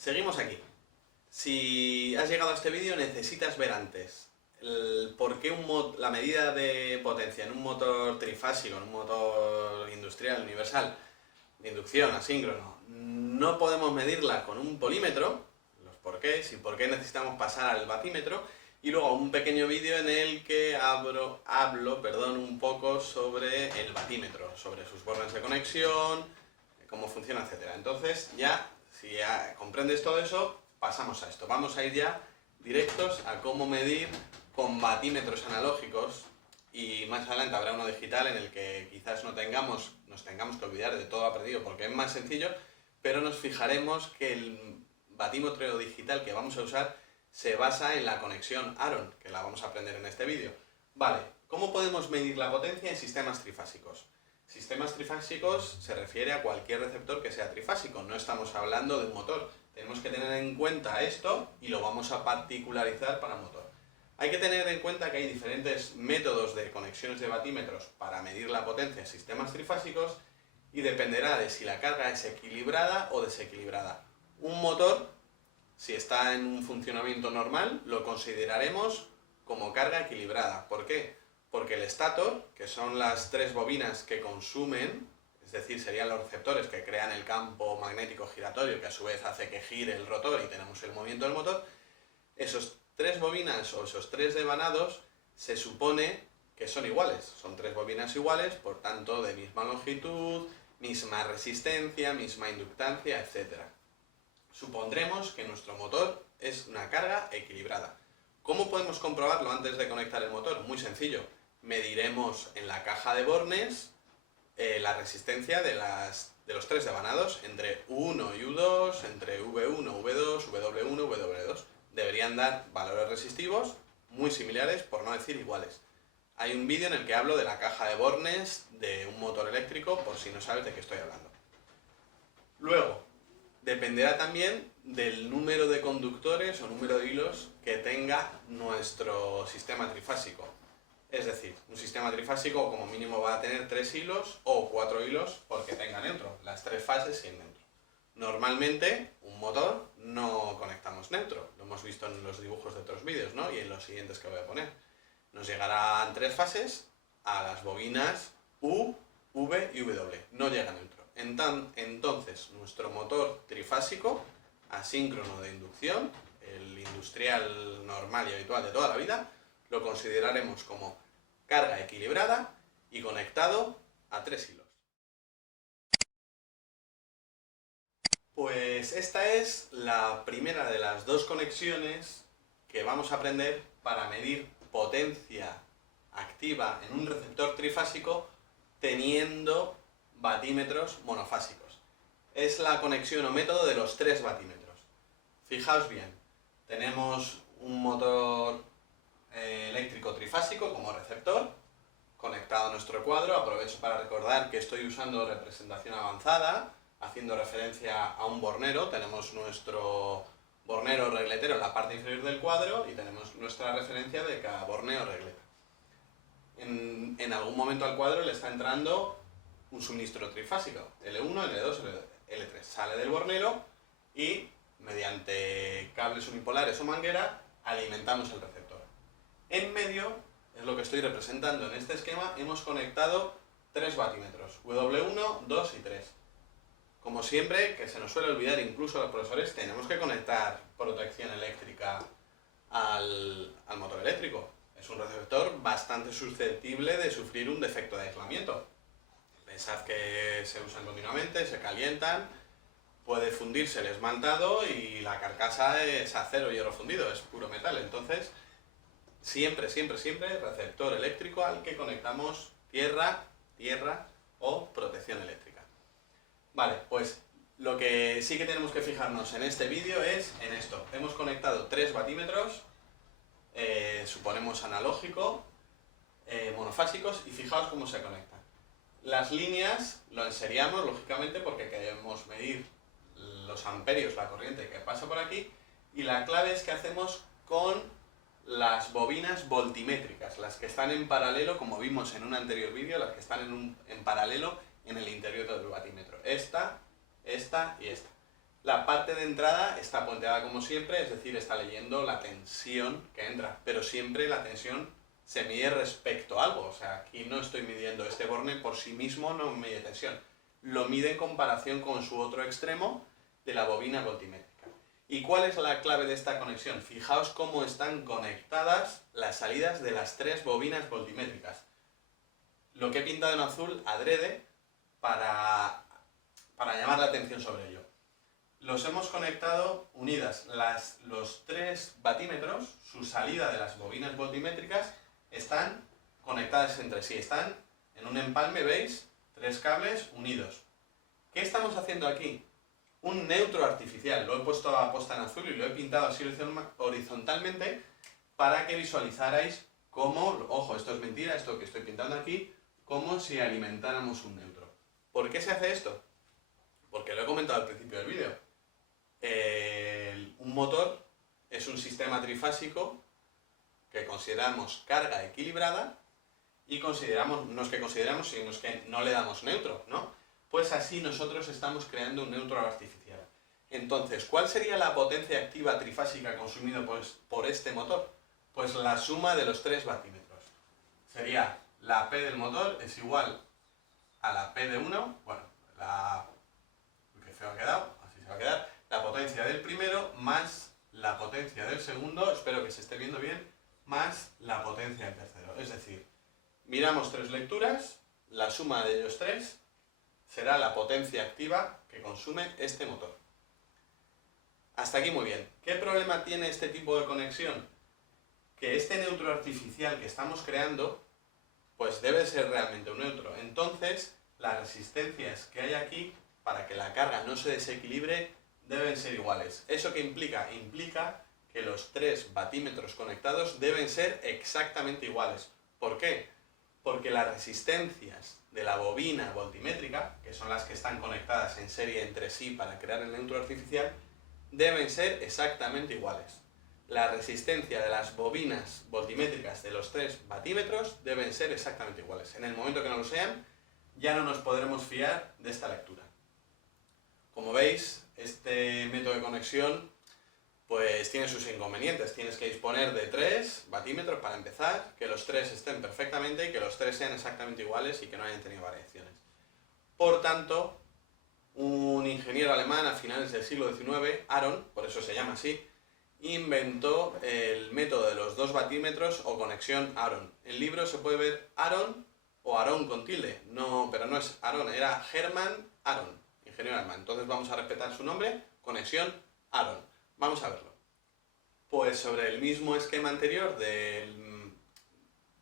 Seguimos aquí. Si has llegado a este vídeo necesitas ver antes por qué la medida de potencia en un motor trifásico, en un motor industrial, universal, de inducción, asíncrono, no podemos medirla con un polímetro, los porqués y por qué necesitamos pasar al batímetro, y luego un pequeño vídeo en el que hablo un poco sobre el batímetro, sobre sus bornes de conexión, cómo funciona, etcétera. Entonces si ya comprendes todo eso, pasamos a esto. Vamos a ir ya directos a cómo medir con batímetros analógicos, y más adelante habrá uno digital en el que quizás nos tengamos que olvidar de todo aprendido porque es más sencillo, pero nos fijaremos que el batímetro digital que vamos a usar se basa en la conexión Aron, que la vamos a aprender en este vídeo. Vale, ¿cómo podemos medir la potencia en sistemas trifásicos? Sistemas trifásicos se refiere a cualquier receptor que sea trifásico, no estamos hablando de un motor. Tenemos que tener en cuenta esto y lo vamos a particularizar para motor. Hay que tener en cuenta que hay diferentes métodos de conexiones de batímetros para medir la potencia en sistemas trifásicos y dependerá de si la carga es equilibrada o desequilibrada. Un motor, si está en un funcionamiento normal, lo consideraremos como carga equilibrada. ¿Por qué? Porque el estator, que son las tres bobinas que consumen, es decir, serían los receptores que crean el campo magnético giratorio que a su vez hace que gire el rotor y tenemos el movimiento del motor, esos tres bobinas o esos tres devanados se supone que son iguales, son tres bobinas iguales, por tanto de misma longitud, misma resistencia, misma inductancia, etc. Supondremos que nuestro motor es una carga equilibrada. ¿Cómo podemos comprobarlo antes de conectar el motor? Muy sencillo. Mediremos en la caja de bornes la resistencia de los tres devanados entre U1 y U2, entre V1, V2, W1, W2. Deberían dar valores resistivos muy similares, por no decir iguales. Hay un vídeo en el que hablo de la caja de bornes de un motor eléctrico, por si no sabes de qué estoy hablando. Luego, dependerá también del número de conductores o número de hilos que tenga nuestro sistema trifásico. Es decir, un sistema trifásico como mínimo va a tener 3 hilos o 4 hilos porque tenga neutro, las tres fases sin neutro. Normalmente, un motor no conectamos neutro, lo hemos visto en los dibujos de otros vídeos, ¿no? Y en los siguientes que voy a poner. Nos llegarán 3 fases a las bobinas U, V y W, no llega neutro. Entonces, nuestro motor trifásico, asíncrono de inducción, el industrial normal y habitual de toda la vida, lo consideraremos como carga equilibrada y conectado a 3 hilos. Pues esta es la primera de las dos conexiones que vamos a aprender para medir potencia activa en un receptor trifásico teniendo batímetros monofásicos. Es la conexión o método de los 3 batímetros. Fijaos bien, tenemos un motor eléctrico trifásico como receptor conectado a nuestro cuadro. Aprovecho para recordar que estoy usando representación avanzada, haciendo referencia a un bornero. Tenemos nuestro bornero regletero en la parte inferior del cuadro y tenemos nuestra referencia de cada borneo regleta. En algún momento al cuadro le está entrando un suministro trifásico, L1, L2, L3. Sale del bornero y mediante cables unipolares o manguera alimentamos el receptor. En medio, es lo que estoy representando en este esquema, hemos conectado 3 batímetros, W1, 2 y 3. Como siempre, que se nos suele olvidar incluso a los profesores, tenemos que conectar protección eléctrica al motor eléctrico. Es un receptor bastante susceptible de sufrir un defecto de aislamiento. Pensad que se usan continuamente, se calientan, puede fundirse el esmaltado y la carcasa es acero y hierro fundido, es puro metal. Entonces, siempre receptor eléctrico al que conectamos tierra o protección eléctrica. Vale, pues lo que sí que tenemos que fijarnos en este vídeo es en esto. Hemos conectado 3 batímetros, suponemos analógico, monofásicos, y fijaos cómo se conectan. Las líneas lo enseriamos, lógicamente, porque queremos medir los amperios, la corriente que pasa por aquí, y la clave es que hacemos con las bobinas voltimétricas, las que están en paralelo, como vimos en un anterior vídeo, las que están en paralelo en el interior del batímetro. Esta y esta. La parte de entrada está puenteada como siempre, es decir, está leyendo la tensión que entra, pero siempre la tensión se mide respecto a algo. O sea, aquí no estoy midiendo este borne por sí mismo, no mide tensión. Lo mide en comparación con su otro extremo de la bobina voltimétrica. ¿Y cuál es la clave de esta conexión? Fijaos cómo están conectadas las salidas de las tres bobinas voltimétricas. Lo que he pintado en azul adrede para llamar la atención sobre ello. Los hemos conectado unidas los tres batímetros, su salida de las bobinas voltimétricas están conectadas entre sí, están en un empalme, ¿veis? Tres cables unidos. ¿Qué estamos haciendo aquí? Un neutro artificial, lo he puesto a posta en azul y lo he pintado así horizontalmente para que visualizarais cómo, ojo, esto es mentira, esto que estoy pintando aquí, como si alimentáramos un neutro. ¿Por qué se hace esto? Porque lo he comentado al principio del vídeo. Un motor es un sistema trifásico que consideramos carga equilibrada y consideramos, no es que consideramos, sino es que no le damos neutro, ¿no? Pues así nosotros estamos creando un neutro artificial. Entonces, ¿cuál sería la potencia activa trifásica consumida por este motor? Pues la suma de los tres batímetros. Sería la P del motor es igual a la P de 1, bueno, qué feo ha quedado, así se va a quedar, la potencia del primero más la potencia del segundo, espero que se esté viendo bien, más la potencia del tercero. Es decir, miramos tres lecturas, la suma de ellos tres será la potencia activa que consume este motor. Hasta aquí muy bien. ¿Qué problema tiene este tipo de conexión? Que este neutro artificial que estamos creando, pues debe ser realmente un neutro. Entonces, las resistencias que hay aquí, para que la carga no se desequilibre, deben ser iguales. ¿Eso qué implica? Implica que los tres batímetros conectados deben ser exactamente iguales. ¿Por qué? Porque las resistencias de la bobina voltimétrica, que son las que están conectadas en serie entre sí para crear el neutro artificial, deben ser exactamente iguales. La resistencia de las bobinas voltimétricas de los tres batímetros deben ser exactamente iguales. En el momento que no lo sean, ya no nos podremos fiar de esta lectura. Como veis, este método de conexión pues tiene sus inconvenientes. Tienes que disponer de 3 batímetros para empezar, que los 3 estén perfectamente y que los 3 sean exactamente iguales y que no hayan tenido variaciones. Por tanto, un ingeniero alemán a finales del siglo XIX, Aron, por eso se llama así, inventó el método de los 2 batímetros o conexión Aron. En el libro se puede ver Aron o Aron con tilde, pero no es Aron, era Hermann Aron, ingeniero alemán. Entonces vamos a respetar su nombre, conexión Aron. Vamos a verlo. Pues sobre el mismo esquema anterior de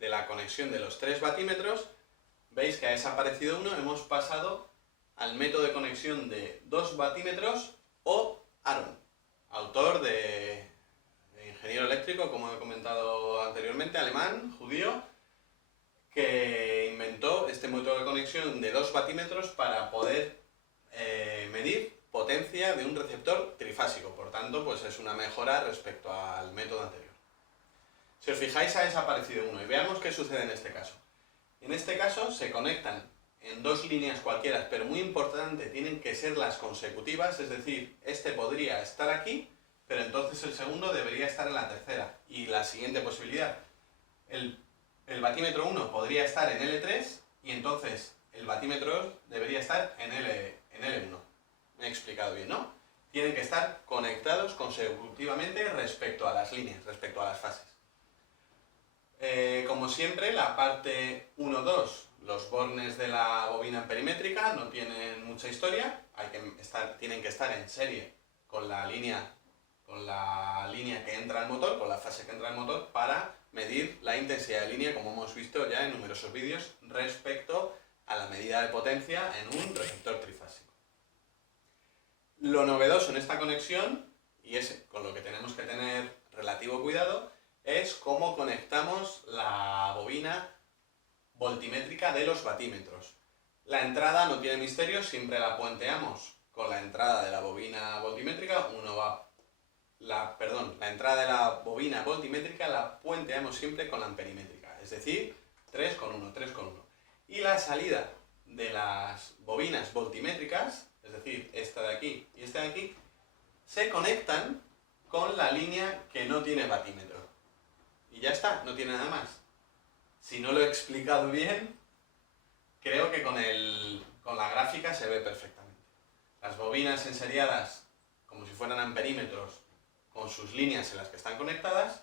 la conexión de los 3 batímetros, veis que ha desaparecido uno, hemos pasado al método de conexión de 2 batímetros o Aron, autor de ingeniero eléctrico, como he comentado anteriormente, alemán, judío, que inventó este método de conexión de 2 batímetros para poder medir potencia de un receptor trifásico. Por tanto, pues es una mejora respecto al método anterior. Si os fijáis, ha desaparecido uno y veamos qué sucede en este caso. En este caso se conectan en 2 líneas cualquiera, pero muy importante, tienen que ser las consecutivas, es decir, este podría estar aquí, pero entonces el segundo debería estar en la tercera. Y la siguiente posibilidad, el batímetro 1 podría estar en L3 y entonces el batímetro 2 debería estar en L1. Me he explicado bien, ¿no? Tienen que estar conectados consecutivamente respecto a las líneas, respecto a las fases. Como siempre, la parte 1-2, los bornes de la bobina perimétrica no tienen mucha historia, tienen que estar en serie con la línea que entra al motor, con la fase que entra al motor, para medir la intensidad de línea, como hemos visto ya en numerosos vídeos, respecto a la medida de potencia en un receptor trifásico. Lo novedoso en esta conexión, y es con lo que tenemos que tener relativo cuidado, es cómo conectamos la bobina voltimétrica de los batímetros. La entrada no tiene misterio, siempre la puenteamos con la entrada de la bobina voltimétrica. La entrada de la bobina voltimétrica la puenteamos siempre con la amperimétrica, es decir, 3 con 1, 3 con 1. Y la salida de las bobinas voltimétricas, es decir, esta de aquí y esta de aquí, se conectan con la línea que no tiene batímetro. Y ya está, no tiene nada más. Si no lo he explicado bien, creo que con la gráfica se ve perfectamente. Las bobinas enseriadas, como si fueran amperímetros, con sus líneas en las que están conectadas,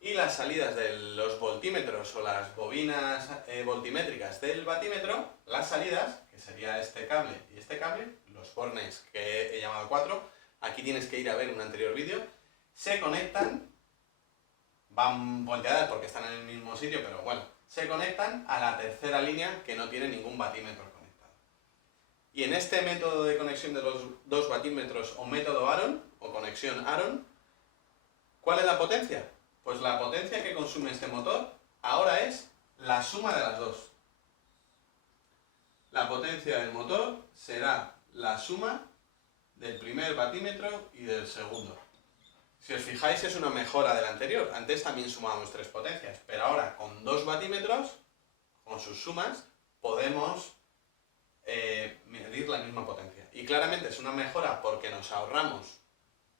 y las salidas de los voltímetros o las bobinas voltimétricas del batímetro, las salidas, que sería este cable y este cable, los bornes que he llamado 4, aquí tienes que ir a ver un anterior vídeo, se conectan, van volteadas porque están en el mismo sitio, pero bueno, se conectan a la tercera línea que no tiene ningún batímetro conectado. Y en este método de conexión de los dos batímetros o método Aaron, o conexión Aaron, ¿cuál es la potencia? Pues la potencia que consume este motor ahora es la suma de las dos. La potencia del motor será la suma del primer batímetro y del segundo. Si os fijáis, es una mejora del anterior. Antes también sumábamos 3 potencias, pero ahora con 2 batímetros, con sus sumas, podemos medir la misma potencia. Y claramente es una mejora porque nos ahorramos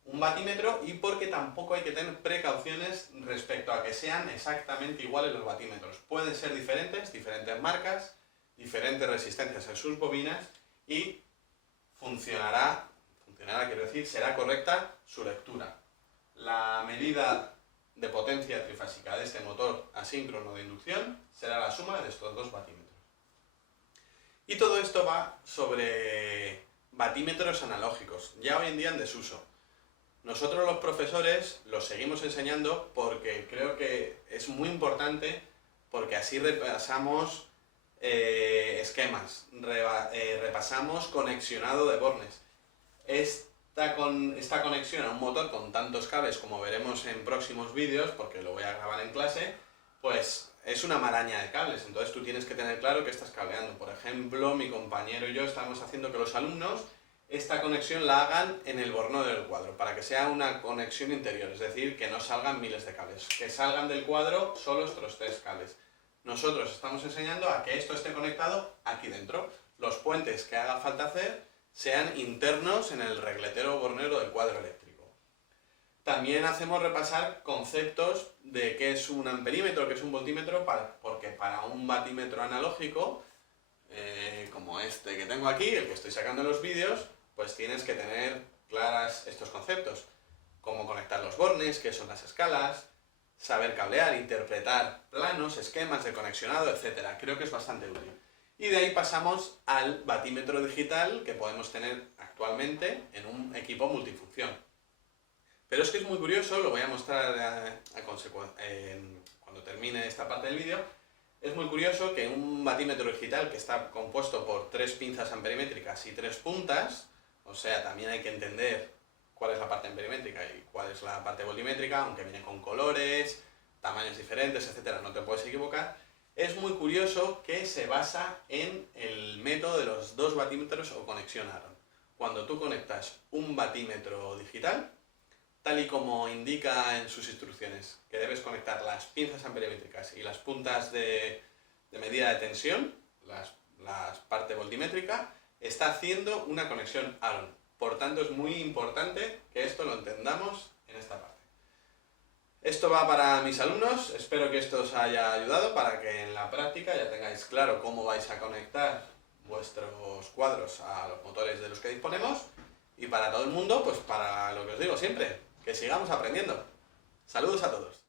un batímetro y porque tampoco hay que tener precauciones respecto a que sean exactamente iguales los batímetros. Pueden ser diferentes, diferentes marcas, diferentes resistencias en sus bobinas y funcionará, quiero decir, será correcta su lectura. La medida de potencia trifásica de este motor asíncrono de inducción será la suma de estos 2 batímetros. Y todo esto va sobre batímetros analógicos, ya hoy en día en desuso. Nosotros los profesores los seguimos enseñando porque creo que es muy importante, porque así repasamos esquemas, repasamos conexionado de bornes. Esta conexión a un motor con tantos cables, como veremos en próximos vídeos, porque lo voy a grabar en clase, pues es una maraña de cables, entonces tú tienes que tener claro que estás cableando. Por ejemplo, mi compañero y yo estamos haciendo que los alumnos esta conexión la hagan en el borno del cuadro, para que sea una conexión interior, es decir, que no salgan miles de cables, que salgan del cuadro solo estos 3 cables. Nosotros estamos enseñando a que esto esté conectado aquí dentro. Los puentes que haga falta hacer sean internos en el regletero o bornero del cuadro eléctrico. También hacemos repasar conceptos de qué es un amperímetro, qué es un voltímetro, porque para un batímetro analógico, como este que tengo aquí, el que estoy sacando en los vídeos, pues tienes que tener claras estos conceptos, cómo conectar los bornes, qué son las escalas, saber cablear, interpretar planos, esquemas de conexionado, etc. Creo que es bastante útil. Y de ahí pasamos al batímetro digital que podemos tener actualmente en un equipo multifunción. Pero es que es muy curioso, lo voy a mostrar cuando termine esta parte del vídeo. Es muy curioso que un batímetro digital que está compuesto por 3 pinzas amperimétricas y 3 puntas, o sea, también hay que entender cuál es la parte amperimétrica y cuál es la parte voltimétrica, aunque viene con colores, tamaños diferentes, etcétera, no te puedes equivocar. Es muy curioso que se basa en el método de los 2 batímetros o conexión Aaron. Cuando tú conectas un batímetro digital, tal y como indica en sus instrucciones, que debes conectar las pinzas amperimétricas y las puntas de medida de tensión, la parte voltimétrica, está haciendo una conexión Aaron. Por tanto, es muy importante que esto lo entendamos en esta parte. Esto va para mis alumnos, espero que esto os haya ayudado para que en la práctica ya tengáis claro cómo vais a conectar vuestros cuadros a los motores de los que disponemos, y para todo el mundo, pues para lo que os digo siempre, que sigamos aprendiendo. Saludos a todos.